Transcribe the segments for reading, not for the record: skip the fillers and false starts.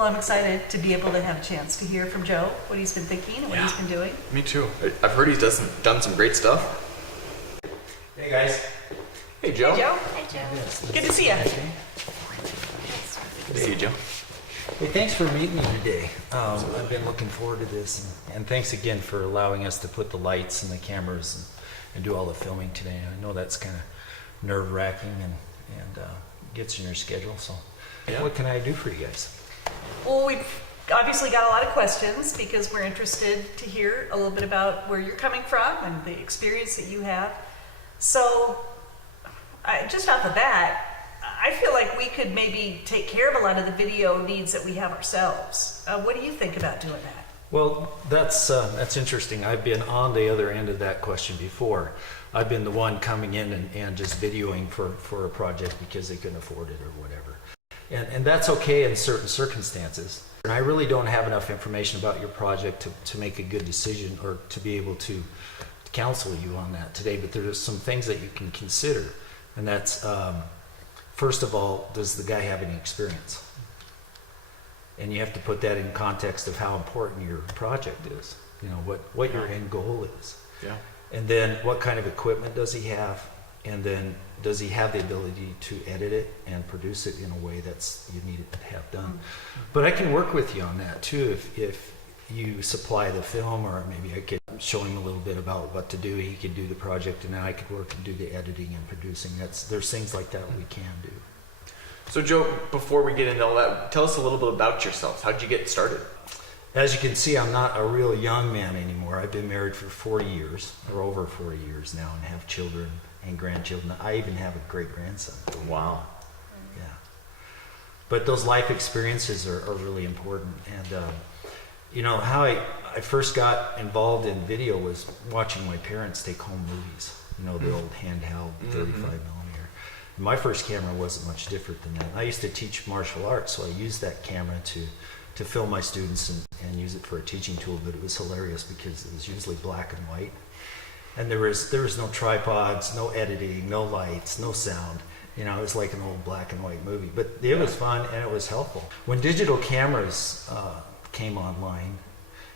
Well, I'm excited to be able to have a chance to hear from Joe, what he's been thinking and what he's been doing. Me too. I've heard he's done some great stuff. Hey guys. Hey Joe. Hey, Joe. Hi, Joe. Good to see you. Good to see you, Joe. Hey, thanks for meeting me today. I've been looking forward to this, and thanks again for allowing us to put the lights and the cameras and do all the filming today. I know that's kind of nerve-wracking and gets in your schedule, so what can I do for you guys? Well, we've obviously got a lot of questions because we're interested to hear a little bit about where you're coming from and the experience that you have. So, just off the bat, I feel like we could maybe take care of a lot of the video needs that we have ourselves. What do you think about doing that? Well, that's interesting. I've been on the other end of that question before. I've been the one coming in and just videoing for a project because they couldn't afford it or whatever. And that's okay in certain circumstances. And I really don't have enough information about your project to make a good decision or to be able to counsel you on that today, but there are some things that you can consider. And that's, first of all, does the guy have any experience? And you have to put that in context of how important your project is. You know, what your end goal is. Yeah. And then what kind of equipment does he have? And then does he have the ability to edit it and produce it in a way that's you need it to have done? But I can work with you on that too if you supply the film, or maybe I could show him a little bit about what to do. He could do the project and then I could work and do the editing and producing. There's things like that we can do. So Joe, before we get into all that, tell us a little bit about yourself. How'd you get started? As you can see, I'm not a real young man anymore. I've been married for 40 years, or over 40 years now, and have children and grandchildren. I even have a great-grandson. Wow. Yeah. But those life experiences are really important. And you know, how I first got involved in video was watching my parents take home movies. You know, the old handheld 35 millimeter. And my first camera wasn't much different than that. I used to teach martial arts, so I used that camera to film my students and use it for a teaching tool, but it was hilarious because it was usually black and white. And there was no tripods, no editing, no lights, no sound. You know, it was like an old black and white movie. But it was fun and it was helpful. When digital cameras came online,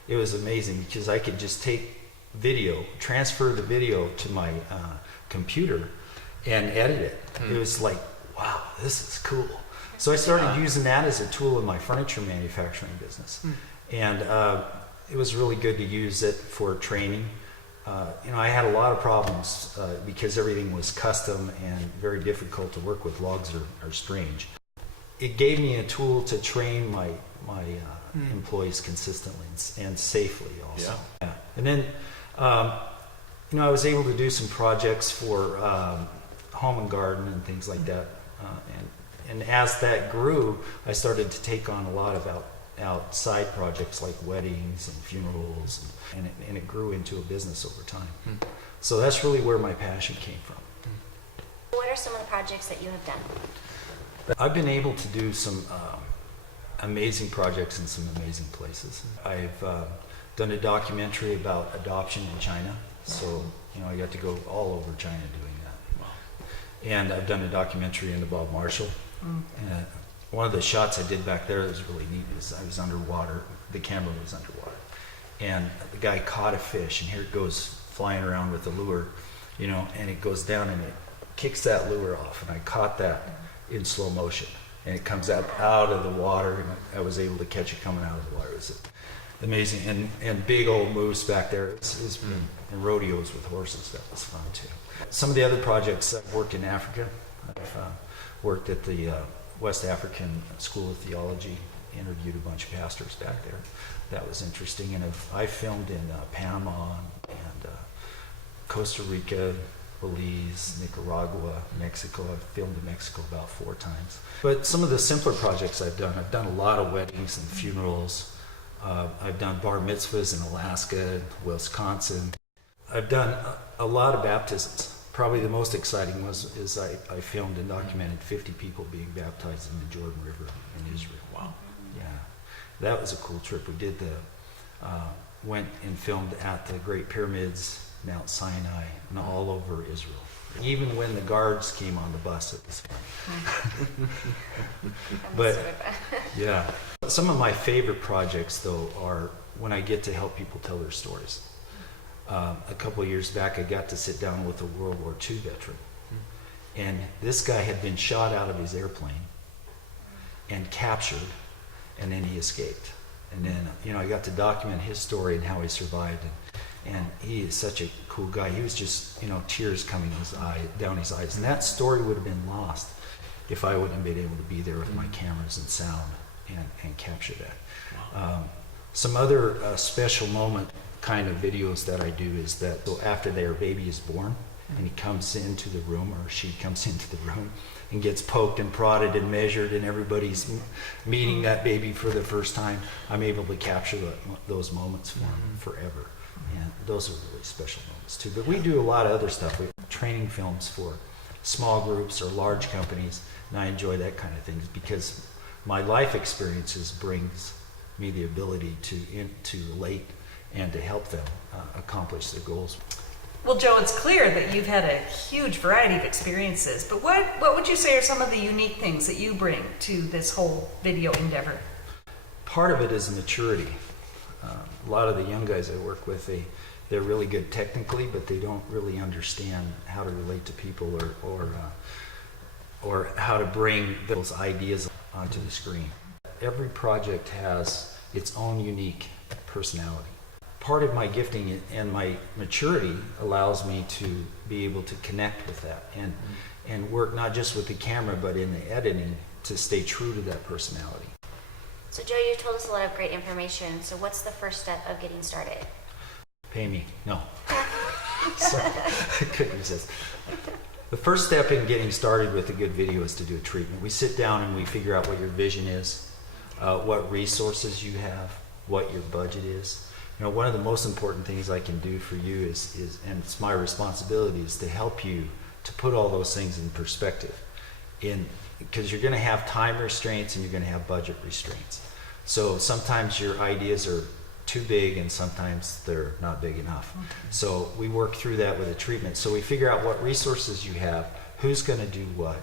it was amazing because I could just take video, transfer the video to my computer and edit it. It was like, wow, this is cool. So I started using that as a tool in my furniture manufacturing business. And it was really good to use it for training. You know, I had a lot of problems because everything was custom and very difficult to work with. Logs are strange. It gave me a tool to train my employees consistently and safely also. Yeah. And then, you know, I was able to do some projects for home and garden and things like that. And as that grew, I started to take on a lot of outside projects like weddings and funerals, and it grew into a business over time. So that's really where my passion came from. What are some of the projects that you have done? I've been able to do some amazing projects in some amazing places. I've done a documentary about adoption in China, so you know I got to go all over China doing that. Wow. And I've done a documentary into Bob Marshall. And one of the shots I did back there that was really neat is I was underwater, the camera was underwater, and the guy caught a fish, and here it goes flying around with the lure, you know, and it goes down and it kicks that lure off, and I caught that in slow motion, and it comes out of the water, and I was able to catch it coming out of the water. It was amazing, and big old moose back there. It's and rodeos with horses. That was fun too. Some of the other projects I've worked in Africa. I've worked at the West African School of Theology, interviewed a bunch of pastors back there. That was interesting. And I filmed in Panama and Costa Rica, Belize, Nicaragua, Mexico. I've filmed in Mexico about 4 times. But some of the simpler projects I've done a lot of weddings and funerals. I've done bar mitzvahs in Alaska, Wisconsin. I've done a lot of baptisms. Probably the most exciting is I filmed and documented 50 people being baptized in the Jordan River in Israel. Wow. Yeah, that was a cool trip. We did went and filmed at the Great Pyramids, Mount Sinai, and all over Israel. Even when the guards came on the bus, it was fun. But yeah, some of my favorite projects though are when I get to help people tell their stories. A couple of years back, I got to sit down with a World War II veteran, and this guy had been shot out of his airplane and captured, and then he escaped. And then, I got to document his story and how he survived. And he is such a cool guy. He was just, tears coming down his eyes. And that story would have been lost if I wouldn't have been able to be there with my cameras and sound and capture that. Wow. Some other special moment kind of videos that I do is that after their baby is born and he comes into the room, or she comes into the room, and gets poked and prodded and measured, and everybody's meeting that baby for the first time, I'm able to capture those moments for them forever. And those are really special moments too. But we do a lot of other stuff. We have training films for small groups or large companies, and I enjoy that kind of things because my life experiences brings me the ability to relate and to help them accomplish their goals. Well, Joe, it's clear that you've had a huge variety of experiences, but what would you say are some of the unique things that you bring to this whole video endeavor? Part of it is maturity. A lot of the young guys I work with, they're really good technically, but they don't really understand how to relate to people or how to bring those ideas onto the screen. Every project has its own unique personality. Part of my gifting and my maturity allows me to be able to connect with that and work not just with the camera but in the editing to stay true to that personality. So Joe, you told us a lot of great information. So what's the first step of getting started? Pay me. No. Sorry, I couldn't resist. The first step in getting started with a good video is to do a treatment. We sit down and we figure out what your vision is, what resources you have, what your budget is. One of the most important things I can do for you is, and it's my responsibility, is to help you to put all those things in perspective. Because you're going to have time restraints and you're going to have budget restraints. So sometimes your ideas are too big and sometimes they're not big enough. Okay. So we work through that with a treatment. So we figure out what resources you have, who's going to do what,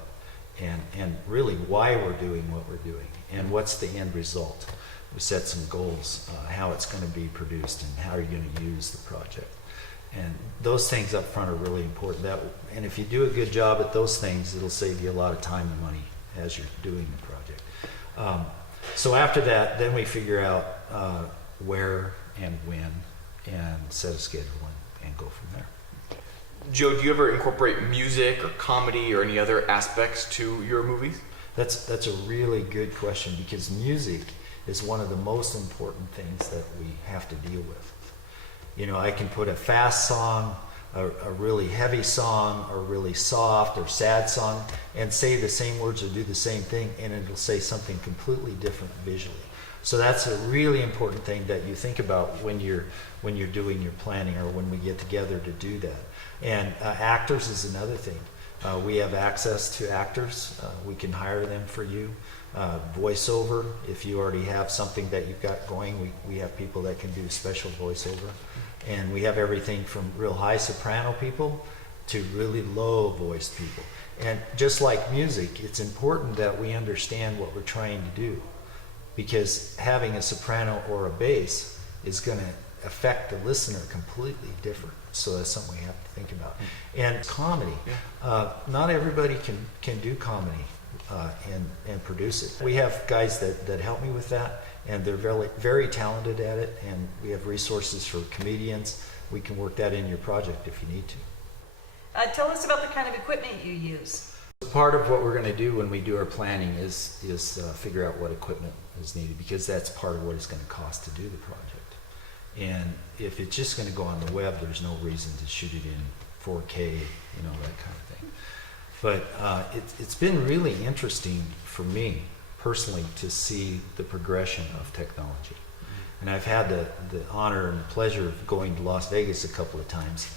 and really why we're doing what we're doing, and what's the end result. We set some goals, how it's going to be produced and how you're going to use the project. And those things up front are really important. And if you do a good job at those things, it'll save you a lot of time and money as you're doing the project. So after that, then we figure out where and when and set a schedule and go from there. Joe, do you ever incorporate music or comedy or any other aspects to your movies? That's a really good question because music is one of the most important things that we have to deal with. I can put a fast song, a really heavy song, or really soft or sad song, and say the same words or do the same thing, and it'll say something completely different visually. So that's a really important thing that you think about when you're doing your planning or when we get together to do that. And actors is another thing. We have access to actors. We can hire them for you. Voiceover, if you already have something that you've got going, we have people that can do special voiceover. And we have everything from real high soprano people to really low voiced people. And just like music, it's important that we understand what we're trying to do, because having a soprano or a bass is going to affect the listener completely different. So that's something we have to think about. And comedy, not everybody can do comedy and produce it. We have guys that help me with that, and they're very, very talented at it, and we have resources for comedians. We can work that in your project if you need to. Tell us about the kind of equipment you use. Part of what we're going to do when we do our planning is figure out what equipment is needed, because that's part of what it's going to cost to do the project. And if it's just going to go on the web, there's no reason to shoot it in 4K, that kind of thing. But it's been really interesting for me personally to see the progression of technology. And I've had the honor and pleasure of going to Las Vegas a couple of times,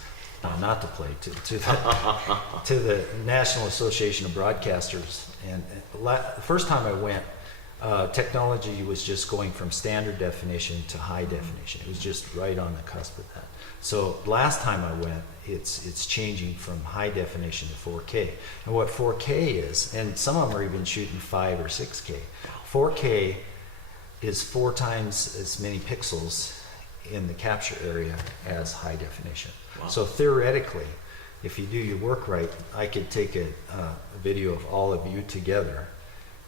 not to play, to the National Association of Broadcasters. And the first time I went, technology was just going from standard definition to high definition. It was just right on the cusp of that. So last time I went, it's changing from high definition to 4K. And what 4K is, and some of them are even shooting 5 or 6K. 4K is 4 times as many pixels in the capture area as high definition. Wow. So theoretically, if you do your work right, I could take a video of all of you together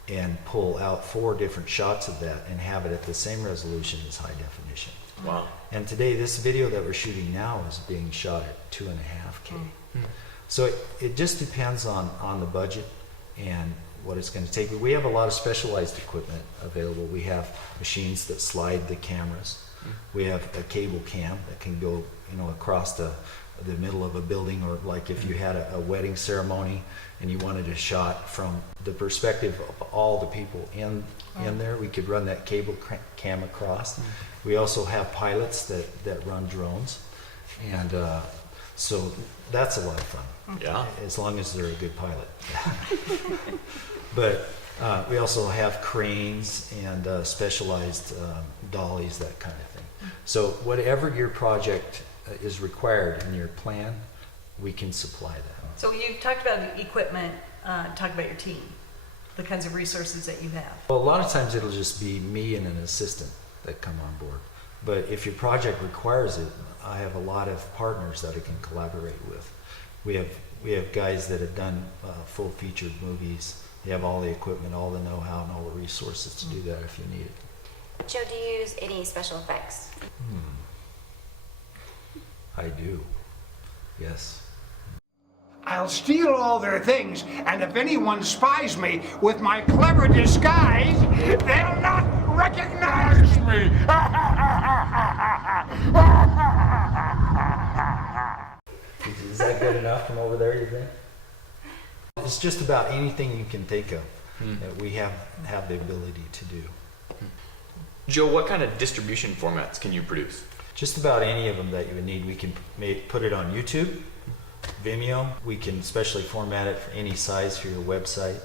and pull out 4 different shots of that and have it at the same resolution as high definition. Wow. And today, this video that we're shooting now is being shot at 2.5K. So it just depends on the budget and what it's going to take. But we have a lot of specialized equipment available. We have machines that slide the cameras. We have a cable cam that can go, across the middle of a building, or like if you had a wedding ceremony and you wanted a shot from the perspective of all the people in there, we could run that cable cam across. We also have pilots that run drones, and so that's a lot of fun. Yeah. As long as they're a good pilot. But we also have cranes and specialized dollies, that kind of thing. So whatever your project is required in your plan, we can supply that. So you talked about the equipment, talk about your team, the kinds of resources that you have. Well, a lot of times it'll just be me and an assistant that come on board. But if your project requires it, I have a lot of partners that I can collaborate with. We have guys that have done full featured movies. They have all the equipment, all the know-how, and all the resources to do that if you need it. Joe, do you use any special effects? I do. Yes. I'll steal all their things, and if anyone spies me with my clever disguise, they'll not recognize me! Is that good enough from over there, you think? It's just about anything you can think of that we have the ability to do. Joe, what kind of distribution formats can you produce? Just about any of them that you would need. We can put it on YouTube, Vimeo. We can specially format it for any size for your website.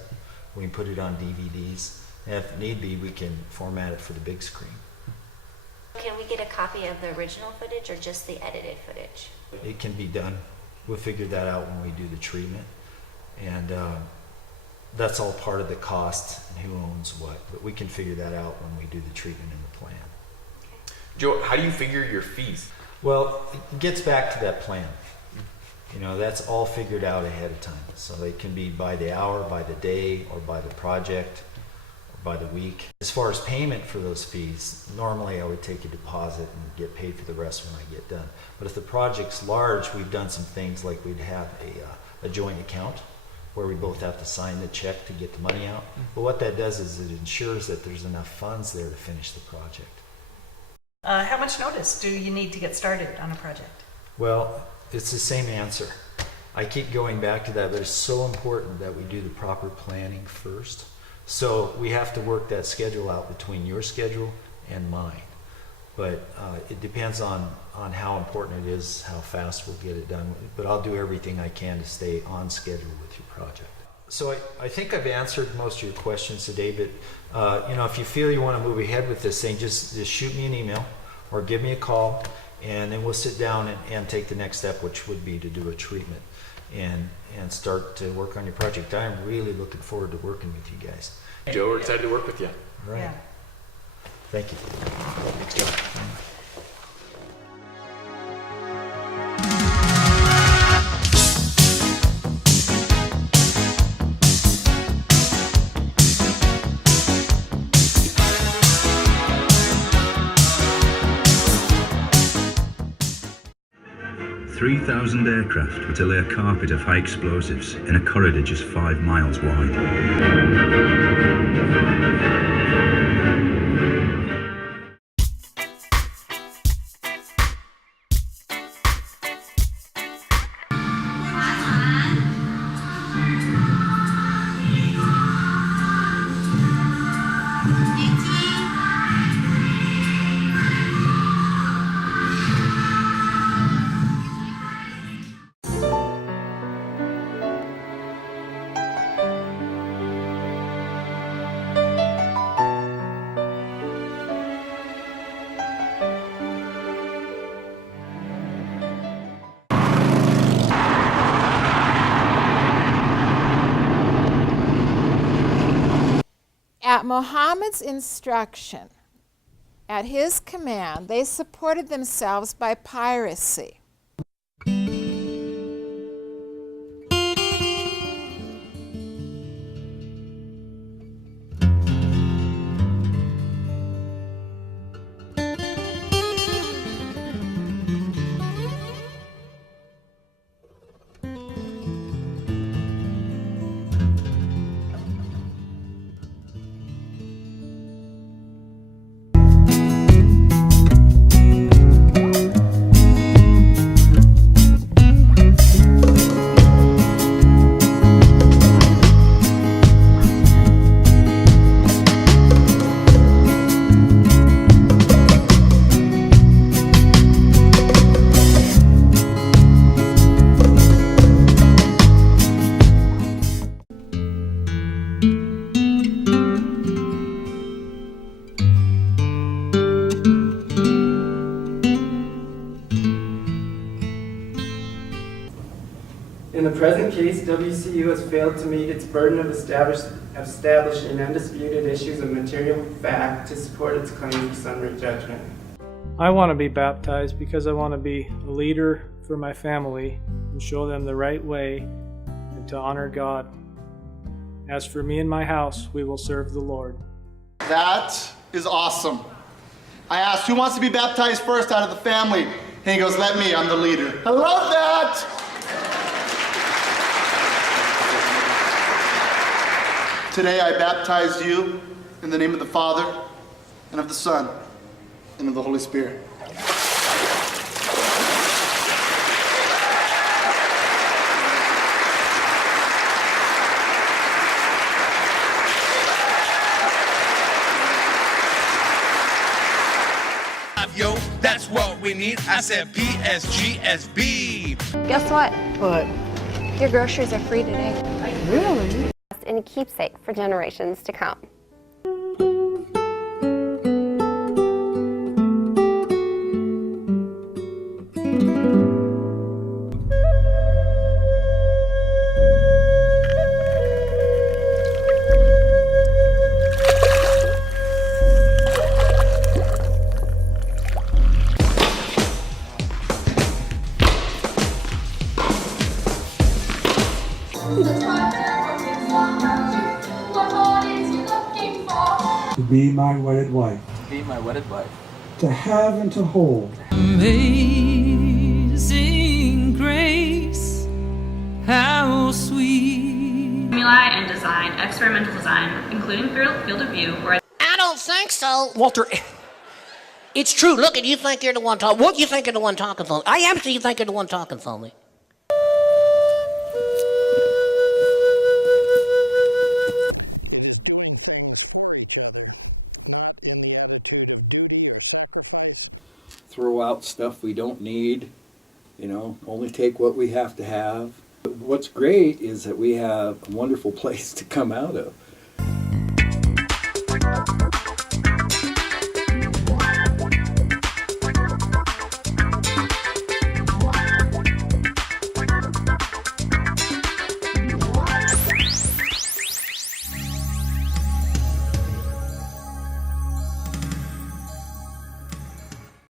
We can put it on DVDs. And if need be, we can format it for the big screen. Can we get a copy of the original footage or just the edited footage? It can be done. We'll figure that out when we do the treatment. And that's all part of the cost and who owns what. But we can figure that out when we do the treatment in the plan. Joe, how do you figure your fees? Well, it gets back to that plan. That's all figured out ahead of time. So they can be by the hour, by the day, or by the project, or by the week. As far as payment for those fees, normally I would take a deposit and get paid for the rest when I get done. But if the project's large, we've done some things like we'd have a joint account where we both have to sign the check to get the money out. But what that does is it ensures that there's enough funds there to finish the project. How much notice do you need to get started on a project? Well, it's the same answer. I keep going back to that, but it's so important that we do the proper planning first. So we have to work that schedule out between your schedule and mine. But it depends on how important it is, how fast we'll get it done. But I'll do everything I can to stay on schedule with your project. So I think I've answered most of your questions today, but if you feel you want to move ahead with this thing, just shoot me an email or give me a call, and then we'll sit down and take the next step, which would be to do a treatment and start to work on your project. I'm really looking forward to working with you guys. Joe, we're excited to work with you. Right. Yeah. Thank you. Thanks, Joe. 3,000 aircraft were to lay a carpet of high explosives in a corridor just 5 miles wide. At Muhammad's instruction, at his command, they supported themselves by piracy. In the present case, WCU has failed to meet its burden of establishing undisputed issues of material fact to support its claim for summary judgment. I want to be baptized because I want to be a leader for my family and show them the right way and to honor God. As for me and my house, we will serve the Lord. That is awesome. I asked, who wants to be baptized first out of the family? And he goes, let me, I'm the leader. I love that! Today I baptize you in the name of the Father, and of the Son, and of the Holy Spirit. Yo, that's what we need. I said PSGSB. Guess what? What? Your groceries are free today. Really? And a keepsake for generations to come. To be my wedded wife. To be my wedded wife. To have and to hold. Amazing grace, how sweet. Formula and design, experimental design, including field of view. Where I don't think so, Walter. It's true. Look, you think you're the one talking. What you think you're the one talking for me? I actually think you're the one talking for me. Throw out stuff we don't need, only take what we have to have. What's great is that we have a wonderful place to come out of.